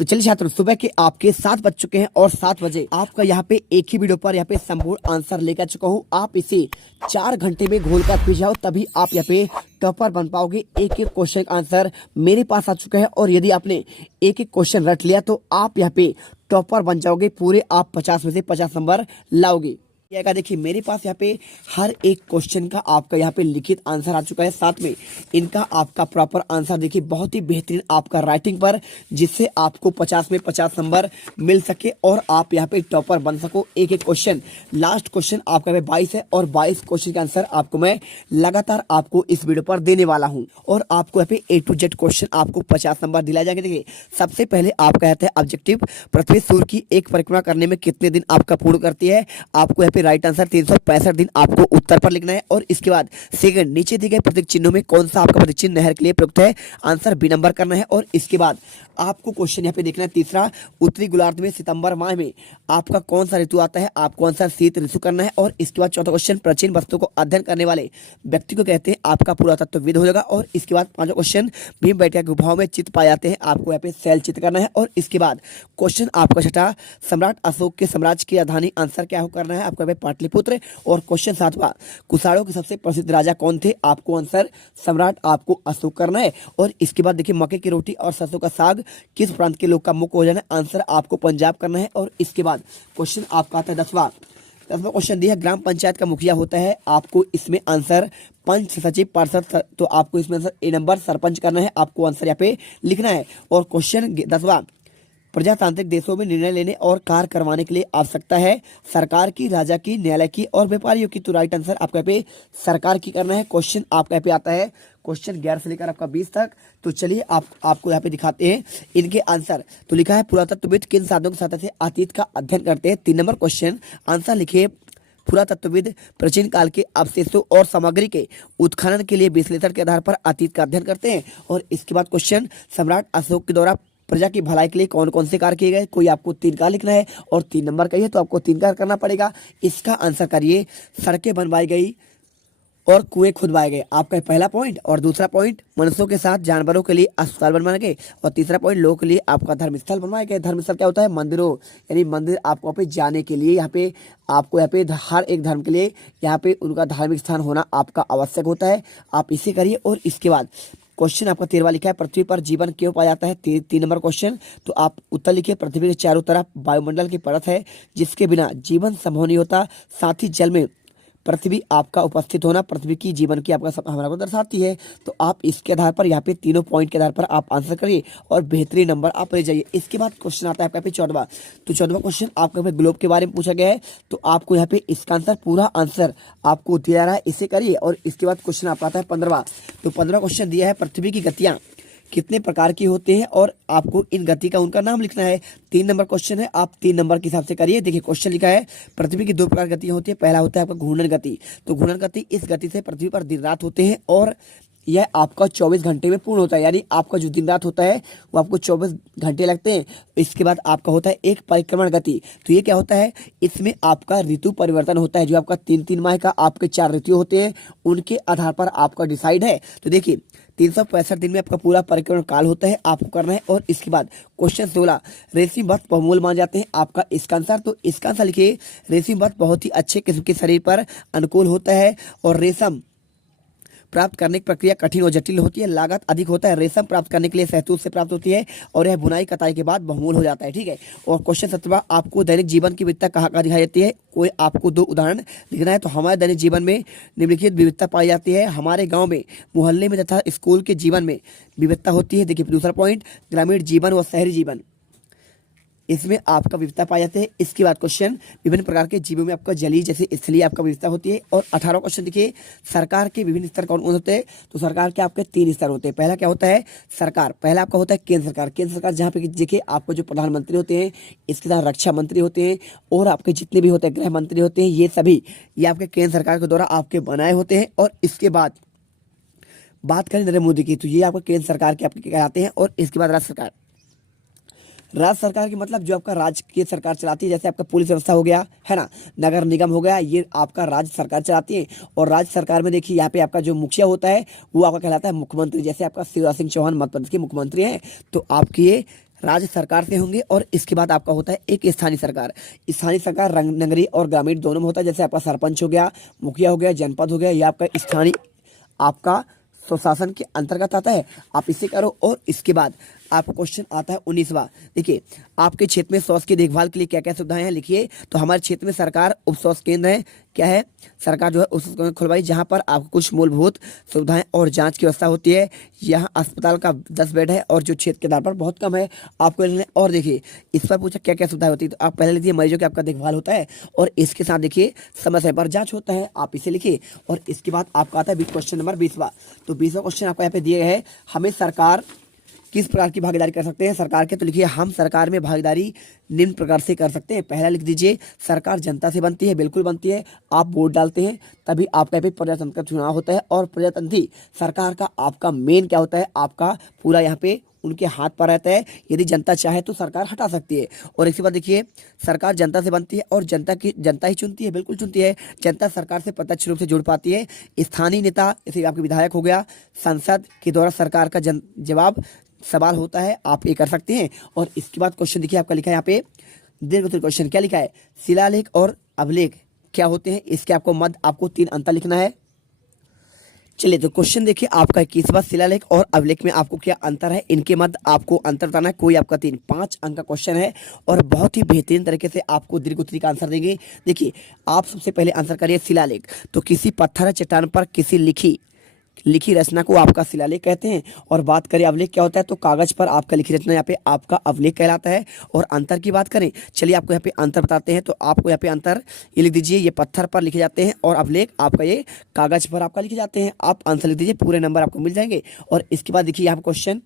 तो चलिए छात्रों, सुबह के आपके 7 बज चुके हैं और 7 बजे आपका यहाँ पे एक ही वीडियो पर यहाँ पे संपूर्ण आंसर लेकर चुका हूँ। आप इसे 4 घंटे में घोल कर पी जाओ, तभी आप यहाँ पे टॉपर बन पाओगे। एक एक क्वेश्चन का आंसर मेरे पास आ चुका है और यदि आपने एक एक क्वेश्चन रट लिया तो आप यहाँ पे टॉपर बन जाओगे। पूरे आप 50 में से 50 नंबर लाओगे। देखिए मेरे पास यहाँ पे हर एक क्वेश्चन का आपका यहाँ पे लिखित आंसर आ चुका है, साथ में इनका आपका प्रॉपर आंसर देखिए बहुत ही बेहतरीन आपका राइटिंग पर, जिससे आपको 50 में 50 नंबर मिल सके और आप यहाँ पे टॉपर बन सको। एक एक क्वेश्चन, लास्ट क्वेश्चन आपका 22 है और 22 क्वेश्चन का आंसर आपको मैं लगातार आपको इस वीडियो पर देने वाला हूँ और आपको यहाँ पे A to Z क्वेश्चन आपको 50 नंबर दिलाए जाएंगे। देखिए सबसे पहले आपका कहते हैं ऑब्जेक्टिव, पृथ्वी सूर्य की एक परिक्रमा करने में कितने दिन आपका पूर्ण करती है। आपको यहाँ पे राइट आंसर 365 दिन आपको उत्तर पर लिखना है। और इसके बाद सेकंड, नीचे दिए गए प्रतीक चिन्हों में कौन सा आपका प्रतीक चिन्ह नहर के लिए प्रयुक्त है, आंसर बी नंबर करना है। और इसके बाद आपको क्वेश्चन यहाँ पे देखना है तीसरा, उत्तरी गोलार्ध में सितंबर माह में आपका कौन सा ऋतु आता है, आपको आंसर शीत ऋतु करना है। और इसके बाद चौथा क्वेश्चन, प्राचीन वस्तु को अध्ययन करने वाले व्यक्ति को कहते हैं, आपका पुरातत्वविद हो जाएगा। और इसके बाद पांचवा क्वेश्चन, भीमबेटका गुफाओं में चित्र पाए जाते हैं, आपको यहाँ पे शैल चित्र करना है। और इसके बाद क्वेश्चन आपका छठा, सम्राट अशोक के साम्राज्य की राजधानी, आंसर क्या करना है, आपको पाटलिपुत्र। और क्वेश्चन सातवां, कुषाणों के सबसे प्रसिद्ध राजा कौन थे, आपको आंसर सम्राट आपको अशोक करना है। और इसके बाद देखिए मक्के की रोटी और सरसों का साग किस प्रांत के लोग का मुख्य भोजन है, आंसर आपको पंजाब करना है। और इसके बाद क्वेश्चन आपका आता है 10वां क्वेश्चन दिया है, ग्राम पंचायत का मुखिया होता है, आपको इसमें आंसर पंच सचिव पार्षद, तो आपको इसमें आंसर ए नंबर सरपंच करना है, आपको आंसर यहाँ पे लिखना है। और क्वेश्चन 10वां, प्रजातांत्रिक देशों में निर्णय लेने और कार्य करवाने के लिए आवश्यकता है सरकार की, राजा की, न्यायालय की और व्यापारियों की, तो राइट आंसर आपका पे सरकार की करना है। क्वेश्चन आपका पे आता है क्वेश्चन 11 से लेकर आपका 20 तक। तो चलिए आपको यहाँ पे दिखाते हैं इनके आंसर। तो लिखा है, पुरातत्वविद किन साधनों की सहायता से अतीत का अध्ययन करते हैं। 3 नंबर क्वेश्चन, आंसर लिखिए, पुरातत्वविद प्राचीन काल के अवशेषों और सामग्री के उत्खनन के लिए विश्लेषण के आधार पर अतीत का अध्ययन करते हैं। और इसके बाद क्वेश्चन, सम्राट अशोक के द्वारा प्रजा की भलाई के लिए कौन कौन से कार्य किए गए, कोई आपको 3 कार्य लिखना है और 3 नंबर का ही है तो आपको 3 कार्य करना पड़ेगा। इसका आंसर करिए, सड़कें बनवाई गई और कुएं खुदवाए गए, आपका पहला पॉइंट। और दूसरा पॉइंट, मनुष्यों के साथ जानवरों के लिए अस्पताल बनवाए गए। और तीसरा पॉइंट, लोगों के लिए आपका धर्मस्थल बनवाए गए। धर्मस्थल क्या होता है, मंदिरों, यानी मंदिर आपको पे जाने के लिए, यहाँ पे आपको यहाँ पे हर एक धर्म के लिए यहाँ पे उनका धार्मिक स्थान होना आपका आवश्यक होता है, आप इसे करिए। और इसके बाद क्वेश्चन आपका 13वां लिखा है, पृथ्वी पर जीवन क्यों पाया जाता है। 3 नंबर क्वेश्चन, तो आप उत्तर लिखिए, पृथ्वी के चारों तरफ वायुमंडल की परत है जिसके बिना जीवन संभव नहीं होता, साथ ही जल में पृथ्वी आपका उपस्थित होना पृथ्वी की जीवन की आपका हमारा को दर्शाती है। तो आप इसके आधार पर यहाँ पे तीनों पॉइंट के आधार पर आप आंसर करिए और बेहतरीन नंबर आप ले जाइए। इसके बाद क्वेश्चन आता है आपका पे 14वां। तो 14वां क्वेश्चन आपका पे ग्लोब के बारे में पूछा गया है, तो आपको यहाँ पे इसका आंसर पूरा आंसर आपको दिया रहा है, इसे करिए। और इसके बाद क्वेश्चन आपका आता है 15वां। तो 15वां क्वेश्चन दिया है, पृथ्वी की गतियां कितने प्रकार की होते हैं और आपको इन गति का उनका नाम लिखना है। 3 नंबर क्वेश्चन है, आप 3 नंबर के हिसाब से करिए। देखिए क्वेश्चन लिखा है, पृथ्वी की 2 प्रकार की गतियां होती है, पहला होता है आपका घूर्णन गति। तो घूर्णन गति, इस गति से पृथ्वी पर दिन रात होते हैं और यह आपका 24 घंटे में पूर्ण होता है, यानी आपका जो दिन रात होता है वो आपको 24 घंटे लगते हैं। इसके बाद आपका होता है एक परिक्रमण गति। तो ये क्या होता है, इसमें आपका ऋतु परिवर्तन होता है, जो आपका 3-3 माह का आपके 4 ऋतु होते हैं उनके आधार पर आपका डिसाइड है। तो देखिए 365 दिन में आपका पूरा परिक्रमण काल होता है, आपको करना है। और इसके बाद क्वेश्चन 16, रेशमी वस्त्र बहुमूल्य माने जाते हैं, आपका इसका आंसर। तो इसका आंसर लिखिए, रेशमी वस्त्र बहुत ही अच्छे किस्म के शरीर पर अनुकूल होता है और रेशम प्राप्त करने की प्रक्रिया कठिन और जटिल होती है, लागत अधिक होता है। रेशम प्राप्त करने के लिए शहतूत से प्राप्त होती है और यह बुनाई कताई के बाद बहुमूल्य हो जाता है, ठीक है। और क्वेश्चन 17, आपको दैनिक जीवन की विविधता कहाँ कहाँ दिखाई देती है, कोई आपको 2 उदाहरण लिखना है। तो हमारे दैनिक जीवन में निम्नलिखित विविधता पाई जाती है, हमारे गाँव में, मोहल्ले में तथा स्कूल के जीवन में विविधता होती है। देखिए दूसरा पॉइंट, ग्रामीण जीवन व शहरी जीवन, इसमें आपका विविधता पाई जाती है। इसके बाद क्वेश्चन, विभिन्न प्रकार के जीवों में आपका जलीय जैसे स्थलीय आपका विविधता होती है। और 18वां क्वेश्चन देखिए, सरकार के विभिन्न स्तर कौन कौन होते हैं। तो सरकार के आपके 3 स्तर होते हैं। पहला क्या होता है, सरकार, पहला आपका होता है केंद्र सरकार। केंद्र सरकार जहाँ पे देखिए आपको जो प्रधानमंत्री होते हैं, इसके साथ रक्षा मंत्री होते हैं और आपके जितने भी होते हैं गृह मंत्री होते हैं, ये सभी ये आपके केंद्र सरकार के द्वारा आपके बनाए होते हैं। और इसके बाद बात करें नरेंद्र मोदी की, तो ये आपका केंद्र सरकार के आपके कहलाते हैं। और इसके बाद राज्य सरकार, राज्य सरकार की मतलब जो आपका राज्य की सरकार चलाती है, जैसे आपका पुलिस व्यवस्था हो गया है ना, नगर निगम हो गया, ये आपका राज्य सरकार चलाती है। और राज्य सरकार में देखिए यहाँ पे आपका जो मुखिया होता है वो आपका कहलाता है मुख्यमंत्री। जैसे आपका शिवराज सिंह चौहान मध्य प्रदेश के मुख्यमंत्री हैं, तो आपकी ये राज्य सरकार से होंगे और इसके बाद आपका होता है एक स्थानीय सरकार। स्थानीय सरकार रंग नगरीय और ग्रामीण दोनों में होता है। जैसे आपका सरपंच हो गया, मुखिया हो गया, जनपद हो गया, ये आपका स्थानीय आपका स्वशासन के अंतर्गत आता है। आप इसे करो और इसके बाद आपका क्वेश्चन आता है 19वां। देखिए आपके क्षेत्र में स्वास्थ्य की देखभाल के लिए क्या क्या सुविधाएं हैं, लिखिए। तो हमारे क्षेत्र में सरकार उप स्वास्थ्य केंद्र है, क्या है, सरकार जो है उप स्वास्थ्य केंद्र खुलवाई, जहां पर आपको कुछ मूलभूत सुविधाएं और जांच की व्यवस्था होती है। यहाँ अस्पताल का 10 बेड है और जो क्षेत्र के आधार पर बहुत कम है आपको लेने। और देखिए इस पर पूछा क्या क्या सुविधाएं होती है, तो आप पहले लिखिए मरीजों की आपका देखभाल होता है और इसके साथ देखिए समय समय पर जाँच होता है, आप इसे लिखिए। और इसके बाद आपका आता है क्वेश्चन नंबर 20वां। तो 20वां क्वेश्चन आपको यहाँ पे दिए है, हमें सरकार किस प्रकार की भागीदारी कर सकते हैं सरकार के। तो लिखिए हम सरकार में भागीदारी निम्न प्रकार से कर सकते हैं। पहला लिख दीजिए, सरकार जनता से बनती है, बिल्कुल बनती है। आप वोट डालते हैं तभी आपका यहाँ पे प्रजातंत्र का चुनाव होता है और प्रजातंत्री सरकार का आपका मेन क्या होता है, आपका पूरा यहाँ पे उनके हाथ पर रहता है। यदि जनता चाहे तो सरकार हटा सकती है। और इसके बाद देखिए सरकार जनता से बनती है और जनता ही चुनती है, बिल्कुल चुनती है। जनता सरकार से प्रत्यक्ष रूप से जुड़ पाती है। स्थानीय नेता जैसे आपके विधायक हो गया, संसद के द्वारा सरकार का जवाब सवाल होता है, आप ये कर सकते हैं। और इसके बाद क्वेश्चन देखिए आपका लिखा है यहाँ पे दीर्घ क्वेश्चन क्या लिखा है, शिलालेख और अभिलेख क्या होते हैं, इसके आपको मध्य आपको 3 अंतर लिखना है। चलिए तो क्वेश्चन देखिए आपका 21वां, शिलालेख और अभिलेख में आपको क्या अंतर है, इनके मध्य आपको अंतर बताना है। कोई आपका 5 अंक का क्वेश्चन है और बहुत ही बेहतरीन तरीके से आपको दीर्घ उत्तरी का आंसर देंगे। देखिए आप सबसे पहले आंसर करिए शिलालेख। तो किसी पत्थर या चट्टान पर किसी लिखी रचना को आपका शिलालेख कहते हैं। और बात करें अभिलेख क्या होता है, तो कागज पर आपका लिखी रचना यहाँ पे आपका अभिलेख कहलाता है। और अंतर की बात करें, चलिए आपको यहाँ पे अंतर बताते हैं। तो आपको यहाँ पे अंतर ये लिख दीजिए, ये पत्थर पर लिखे जाते हैं और अभिलेख आपका ये कागज पर आपका लिखे जाते हैं। आप आंसर लिख दीजिए, पूरे नंबर आपको मिल जाएंगे। और इसके बाद देखिए यहाँ पे क्वेश्चन,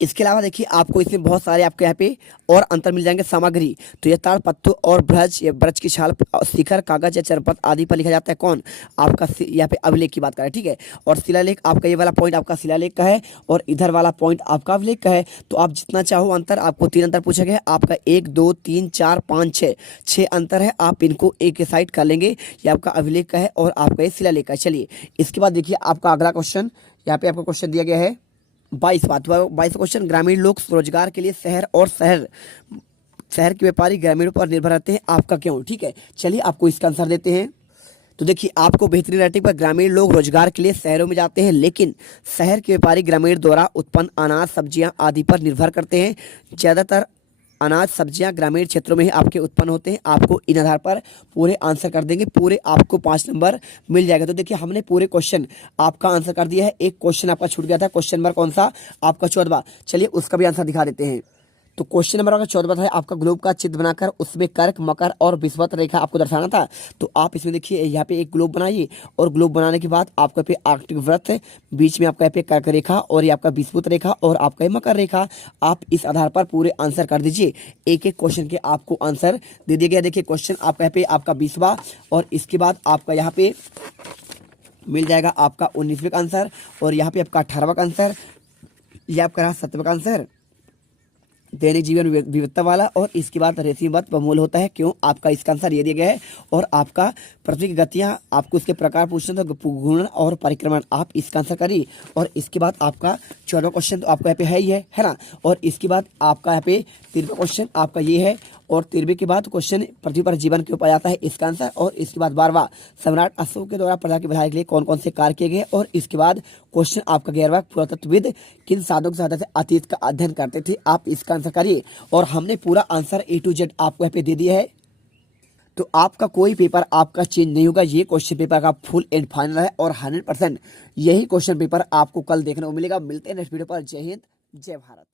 इसके अलावा देखिए आपको इसमें बहुत सारे आपके यहाँ पे और अंतर मिल जाएंगे। सामग्री, तो ये ताड़ पत्तों और ब्रज या ब्रज की छाल, शिखर, कागज या चरपत आदि पर लिखा जाता है। कौन, आपका यहाँ पे अभिलेख की बात करें, ठीक है। और शिलालेख आपका ये वाला पॉइंट आपका शिलालेख का है और इधर वाला पॉइंट आपका अभिलेख का है। तो आप जितना चाहो अंतर, आपको 3 अंतर पूछा गया, आपका 1 2 3 4 5 6 अंतर है। आप इनको एक साइड कर लेंगे, ये आपका अभिलेख का है और आपका ये शिलालेख का है। चलिए इसके बाद देखिए आपका अगला क्वेश्चन, यहाँ पे आपका क्वेश्चन दिया गया है 22वां क्वेश्चन, ग्रामीण लोग रोजगार के लिए शहर के व्यापारी ग्रामीणों पर निर्भर रहते हैं, आपका क्यों, ठीक है। चलिए आपको इसका आंसर देते हैं। तो देखिए आपको बेहतरीन राइटिंग पर, ग्रामीण लोग रोजगार के लिए शहरों में जाते हैं लेकिन शहर के व्यापारी ग्रामीण द्वारा उत्पन्न अनाज, सब्जियां आदि पर निर्भर करते हैं। ज़्यादातर अनाज सब्जियां ग्रामीण क्षेत्रों में ही आपके उत्पन्न होते हैं। आपको इन आधार पर पूरे आंसर कर देंगे, पूरे आपको 5 नंबर मिल जाएगा। तो देखिए हमने पूरे क्वेश्चन आपका आंसर कर दिया है। एक क्वेश्चन आपका छूट गया था, क्वेश्चन नंबर कौन सा, आपका 14वां। चलिए उसका भी आंसर दिखा देते हैं। तो क्वेश्चन नंबर आपका 14वां था, आपका ग्लोब का चित्र बनाकर उसमें कर्क, मकर और विषुवत रेखा आपको दर्शाना था। तो आप इसमें देखिए यहाँ पे एक ग्लोब बनाइए और ग्लोब बनाने के बाद आपका पे आर्कटिक वृत्त है, बीच में आपका यहाँ पे कर्क रेखा और ये आपका विषुवत रेखा और आपका ये मकर रेखा। आप इस आधार पर पूरे आंसर कर दीजिए। एक एक क्वेश्चन के आपको आंसर दे दिया गया। देखिए क्वेश्चन आपका यहाँ पे आपका 20वां और इसके बाद आपका यहाँ पे मिल जाएगा आपका 19वें का आंसर और यहाँ पे आपका 18वां का आंसर, ये आपका रहा 7वां का आंसर, दैनिक जीवन विविधता वाला। और इसके बाद रेसिमवत बमूल होता है, क्यों, आपका इसका आंसर ये दिया गया है। और आपका पृथ्वी की गतियाँ, आपको उसके प्रकार पूछना तो घूर्णन और परिक्रमण, आप इसका आंसर करिए। और इसके बाद आपका 14वां क्वेश्चन तो आपका यहाँ पे है ही है ना। और इसके बाद आपका यहाँ पे 13वां क्वेश्चन आपका ये है और 13वें के बाद क्वेश्चन पृथ्वी पर जीवन क्यों पाया जाता है, इसका आंसर। और इसके बाद 12वां, सम्राट अशोक के द्वारा प्रजा की भलाई के लिए कौन कौन से कार्य किए गए। और इसके बाद क्वेश्चन आपका 11वां, पुरातत्वविद किन साधनों की सहायता से अतीत का अध्ययन करते थे, आप इसका आंसर करिए। और हमने पूरा आंसर A to Z आपको यहाँ पे दे दिया है। तो आपका कोई पेपर आपका चेंज नहीं होगा। ये क्वेश्चन पेपर का फुल एंड फाइनल है और 100% यही क्वेश्चन पेपर आपको कल देखने को मिलेगा। मिलते हैं नेक्स्ट वीडियो पर। जय हिंद, जय भारत।